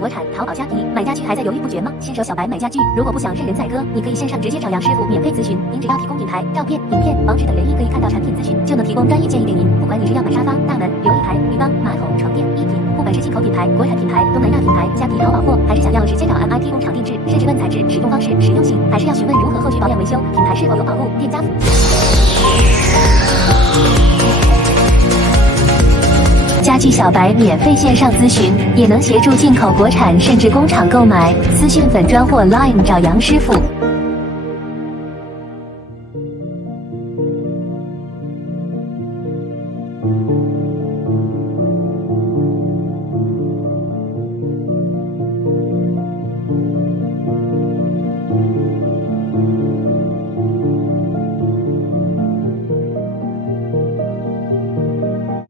国产淘宝家庭买家具还在犹豫不决吗？新手小白买家具，如果不想任人宰割，你可以线上直接找杨师傅免费咨询。您只要提供品牌、照片、影片、网址等原因可以看到产品资讯，就能提供专业建议给您。不管你是要买沙发、大门、琉璃台、浴缸、马桶、床垫、衣品，不管是进口品牌、国产品牌、东南亚品牌、虾皮淘宝货，还是想要直接找 MIT 工厂定制，甚至问材质、使用方式、实用性，还是要询问如何后续保养维修，品牌是否有保护，店家服。家具小白免费线上咨询，也能协助进口国产甚至工厂购买。私讯粉专或 Line 找杨师傅。